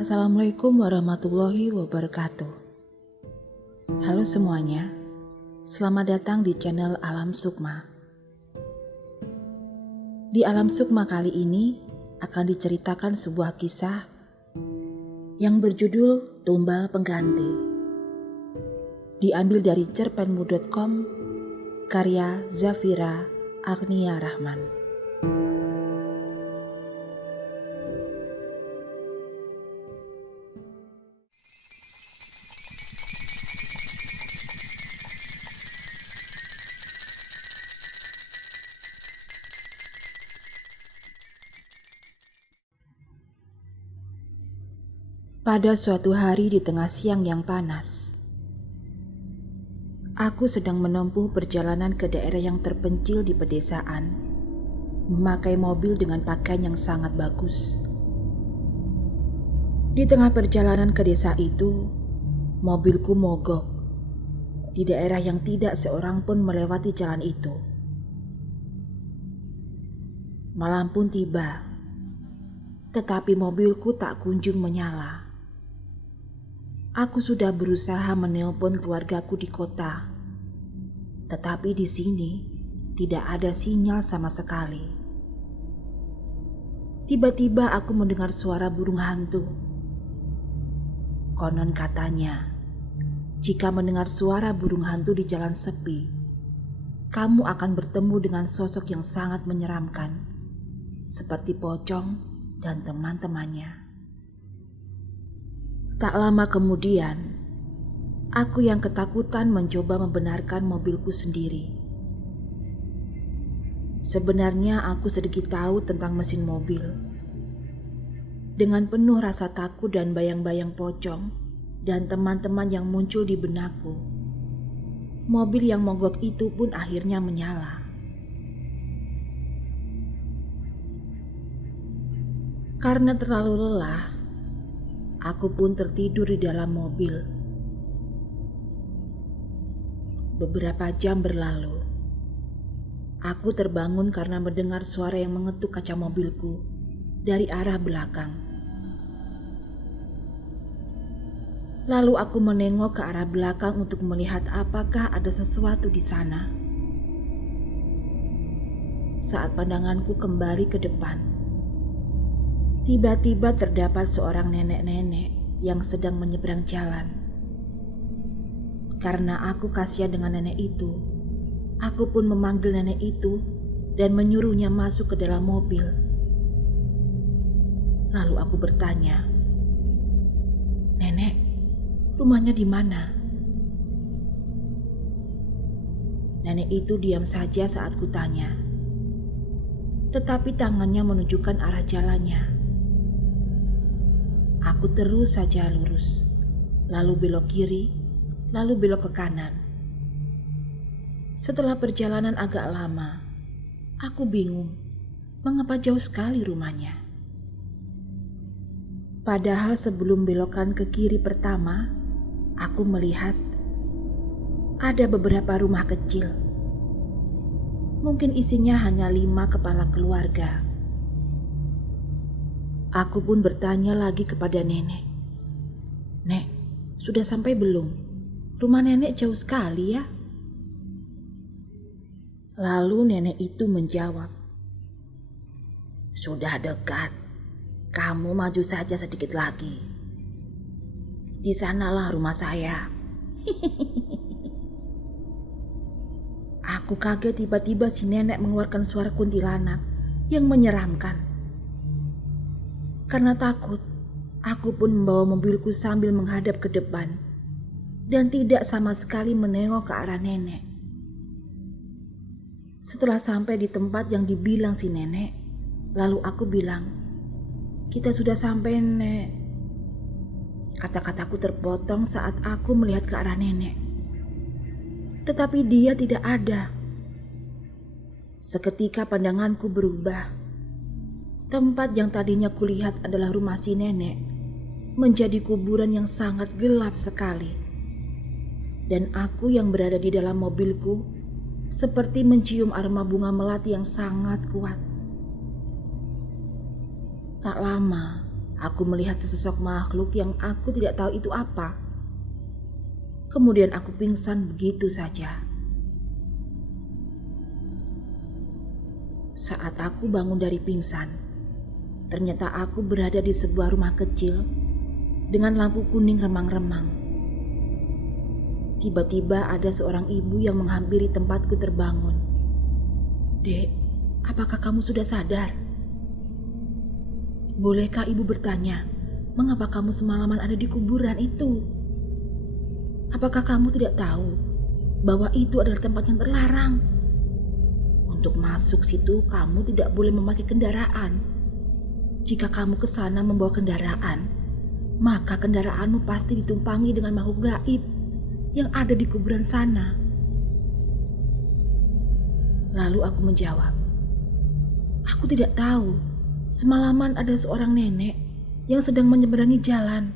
Assalamualaikum warahmatullahi wabarakatuh. Halo semuanya, selamat datang di channel Alam Sukma. Di Alam Sukma kali ini akan diceritakan sebuah kisah yang berjudul Tumbal Pengganti. Diambil dari cerpenmu.com, karya Zafira Agnia Rahman. Pada suatu hari di tengah siang yang panas, aku sedang menempuh perjalanan ke daerah yang terpencil di pedesaan, memakai mobil dengan pakaian yang sangat bagus. Di tengah perjalanan ke desa itu, mobilku mogok di daerah yang tidak seorang pun melewati jalan itu. Malam pun tiba, tetapi mobilku tak kunjung menyala. Aku sudah berusaha menelpon keluargaku di kota, tetapi di sini tidak ada sinyal sama sekali. Tiba-tiba aku mendengar suara burung hantu. Konon katanya, jika mendengar suara burung hantu di jalan sepi, kamu akan bertemu dengan sosok yang sangat menyeramkan, seperti pocong dan teman-temannya. Tak lama kemudian, aku yang ketakutan mencoba membenarkan mobilku sendiri. Sebenarnya aku sedikit tahu tentang mesin mobil. Dengan penuh rasa takut dan bayang-bayang pocong dan teman-teman yang muncul di benakku, mobil yang mogok itu pun akhirnya menyala. Karena terlalu lelah, aku pun tertidur di dalam mobil. Beberapa jam berlalu. Aku terbangun karena mendengar suara yang mengetuk kaca mobilku dari arah belakang. Lalu aku menengok ke arah belakang untuk melihat apakah ada sesuatu di sana. Saat pandanganku kembali ke depan, tiba-tiba terdapat seorang nenek-nenek yang sedang menyeberang jalan. Karena aku kasihan dengan nenek itu, aku pun memanggil nenek itu dan menyuruhnya masuk ke dalam mobil. Lalu aku bertanya, "Nenek, rumahnya di mana?" Nenek itu diam saja saat kutanya, tetapi tangannya menunjukkan arah jalannya. Aku terus saja lurus, lalu belok kiri, lalu belok ke kanan. Setelah perjalanan agak lama, aku bingung mengapa jauh sekali rumahnya. Padahal sebelum belokan ke kiri pertama, aku melihat ada beberapa rumah kecil. Mungkin isinya hanya 5 kepala keluarga. Aku pun bertanya lagi kepada nenek. "Nek, sudah sampai belum? Rumah nenek jauh sekali ya?" Lalu nenek itu menjawab, "Sudah dekat. Kamu maju saja sedikit lagi. Di sanalah rumah saya." Aku kaget tiba-tiba si nenek mengeluarkan suara kuntilanak yang menyeramkan. Karena takut, aku pun membawa mobilku sambil menghadap ke depan dan tidak sama sekali menengok ke arah nenek. Setelah sampai di tempat yang dibilang si nenek, lalu aku bilang, "Kita sudah sampai, Nek." Kata-kataku terpotong saat aku melihat ke arah nenek. Tetapi dia tidak ada. Seketika pandanganku berubah. Tempat yang tadinya kulihat adalah rumah si nenek menjadi kuburan yang sangat gelap sekali. Dan aku yang berada di dalam mobilku seperti mencium aroma bunga melati yang sangat kuat. Tak lama, aku melihat sesosok makhluk yang aku tidak tahu itu apa. Kemudian aku pingsan begitu saja. Saat aku bangun dari pingsan, ternyata aku berada di sebuah rumah kecil dengan lampu kuning remang-remang. Tiba-tiba ada seorang ibu yang menghampiri tempatku terbangun. "Dek, apakah kamu sudah sadar?" "Bolehkah ibu bertanya, mengapa kamu semalaman ada di kuburan itu? Apakah kamu tidak tahu bahwa itu adalah tempat yang terlarang? Untuk masuk situ kamu tidak boleh memakai kendaraan. Jika kamu ke sana membawa kendaraan, maka kendaraanmu pasti ditumpangi dengan makhluk gaib yang ada di kuburan sana." Lalu aku menjawab, "Aku tidak tahu. Semalaman ada seorang nenek yang sedang menyeberangi jalan.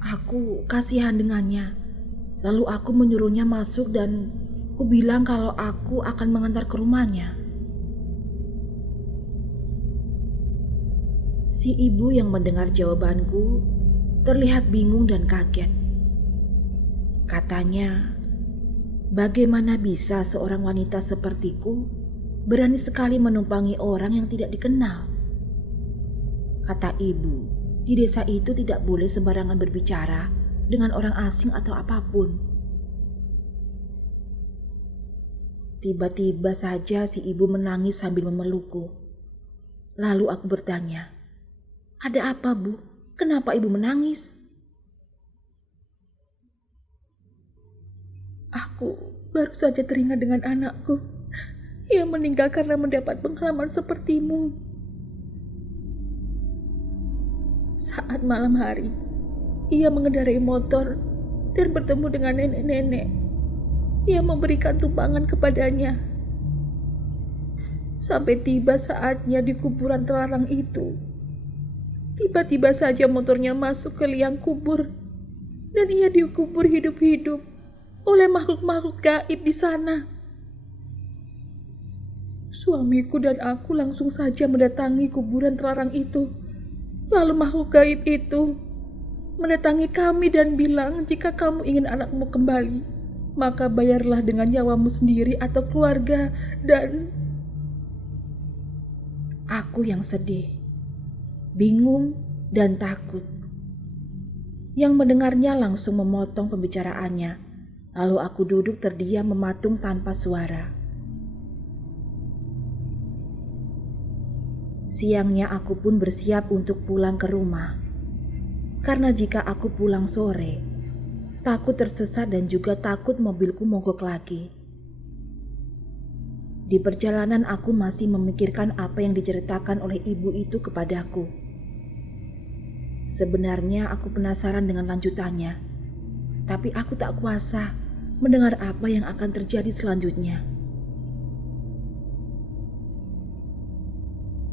Aku kasihan dengannya. Lalu aku menyuruhnya masuk dan ku bilang kalau aku akan mengantar ke rumahnya." Si ibu yang mendengar jawabanku terlihat bingung dan kaget. Katanya, "Bagaimana bisa seorang wanita sepertiku berani sekali menumpangi orang yang tidak dikenal?" Kata ibu, di desa itu tidak boleh sembarangan berbicara dengan orang asing atau apapun. Tiba-tiba saja si ibu menangis sambil memelukku. Lalu aku bertanya, "Ada apa, Bu? Kenapa ibu menangis?" "Aku baru saja teringat dengan anakku. Ia meninggal karena mendapat pengalaman sepertimu. Saat malam hari, ia mengendarai motor dan bertemu dengan nenek-nenek. Ia memberikan tumpangan kepadanya. Sampai tiba saatnya di kuburan terlarang itu. Tiba-tiba saja motornya masuk ke liang kubur dan ia dikubur hidup-hidup oleh makhluk-makhluk gaib di sana. Suamiku dan aku langsung saja mendatangi kuburan terlarang itu. Lalu makhluk gaib itu mendatangi kami dan bilang, jika kamu ingin anakmu kembali, maka bayarlah dengan nyawamu sendiri atau keluarga. Dan aku yang sedih, bingung dan takut. Yang mendengarnya langsung memotong pembicaraannya. Lalu aku duduk terdiam mematung tanpa suara. Siangnya aku pun bersiap untuk pulang ke rumah. Karena jika aku pulang sore, takut tersesat dan juga takut mobilku mogok lagi. Di perjalanan aku masih memikirkan apa yang diceritakan oleh ibu itu kepadaku. Sebenarnya aku penasaran dengan lanjutannya, tapi aku tak kuasa mendengar apa yang akan terjadi selanjutnya.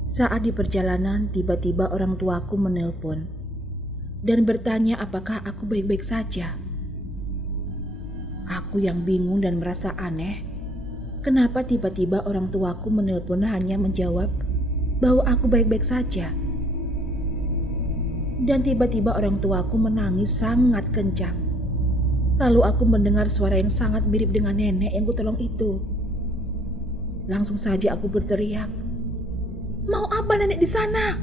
Saat di perjalanan, tiba-tiba orang tuaku menelpon dan bertanya apakah aku baik-baik saja. Aku yang bingung dan merasa aneh, kenapa tiba-tiba orang tuaku menelpon hanya menjawab bahwa aku baik-baik saja. Dan tiba-tiba orang tuaku menangis sangat kencang. Lalu aku mendengar suara yang sangat mirip dengan nenek yang kutolong itu. Langsung saja aku berteriak, "Mau apa nenek di sana?"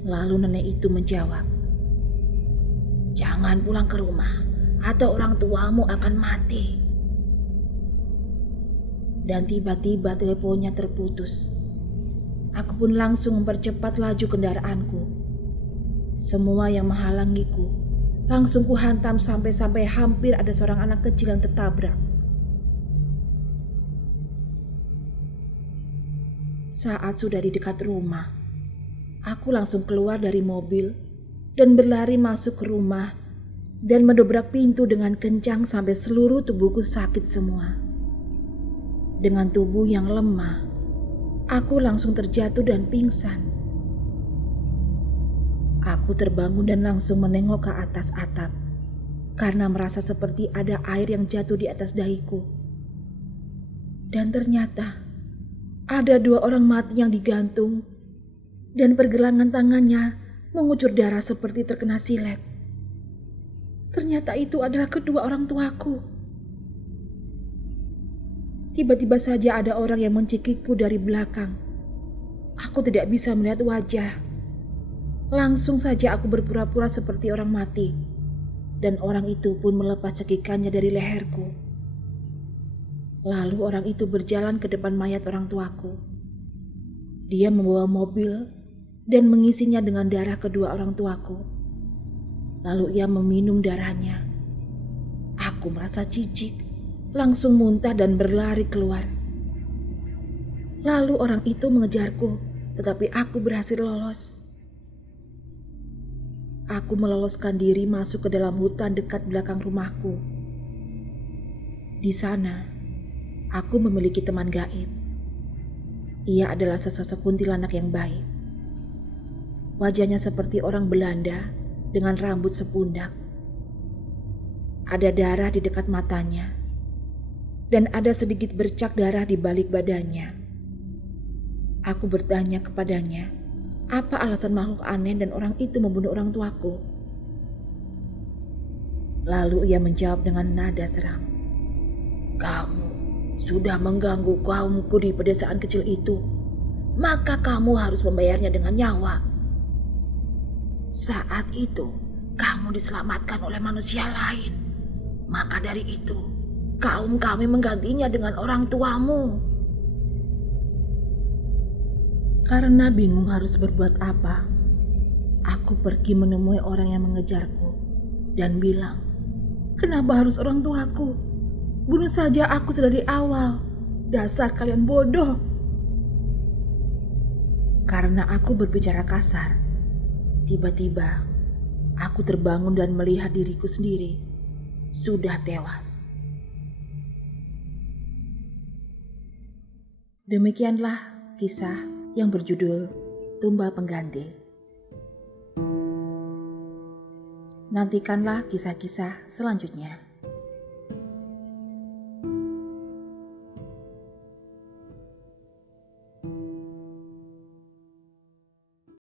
Lalu nenek itu menjawab, "Jangan pulang ke rumah atau orang tuamu akan mati." Dan tiba-tiba teleponnya terputus. Aku pun langsung mempercepat laju kendaraanku. Semua yang menghalangiku langsung kuhantam sampai hampir ada seorang anak kecil yang tertabrak. Saat sudah di dekat rumah, aku langsung keluar dari mobil dan berlari masuk ke rumah dan mendobrak pintu dengan kencang sampai seluruh tubuhku sakit semua. Dengan tubuh yang lemah, aku langsung terjatuh dan pingsan. Aku terbangun dan langsung menengok ke atas atap karena merasa seperti ada air yang jatuh di atas dahiku. Dan ternyata Ada 2 orang mati yang digantung dan pergelangan tangannya mengucur darah seperti terkena silet. Ternyata itu adalah kedua orang tuaku. Tiba-tiba saja ada orang yang mencekikku dari belakang. Aku tidak bisa melihat wajah. Langsung saja aku berpura-pura seperti orang mati, dan orang itu pun melepas cekikannya dari leherku. Lalu orang itu berjalan ke depan mayat orang tuaku. Dia membawa mobil dan mengisinya dengan darah kedua orang tuaku. Lalu ia meminum darahnya. Aku merasa jijik, langsung muntah dan berlari keluar. Lalu orang itu mengejarku, tetapi aku berhasil lolos. Aku meloloskan diri masuk ke dalam hutan dekat belakang rumahku. Di sana, aku memiliki teman gaib. Ia adalah sesosok kuntilanak yang baik. Wajahnya seperti orang Belanda dengan rambut sepundak. Ada darah di dekat matanya, dan ada sedikit bercak darah di balik badannya. Aku bertanya kepadanya, apa alasan makhluk aneh dan orang itu membunuh orang tuaku? Lalu ia menjawab dengan nada seram. Kamu sudah mengganggu kaumku di pedesaan kecil itu, maka kamu harus membayarnya dengan nyawa. Saat itu, kamu diselamatkan oleh manusia lain. Maka dari itu, kaum kami menggantinya dengan orang tuamu. Karena bingung harus berbuat apa, aku pergi menemui orang yang mengejarku dan bilang, kenapa harus orang tuaku? Bunuh saja aku sedari awal. Dasar kalian bodoh. Karena aku berbicara kasar, tiba-tiba aku terbangun dan melihat diriku sendiri sudah tewas. Demikianlah kisah yang berjudul Tumbal Pengganti. Nantikanlah kisah-kisah selanjutnya.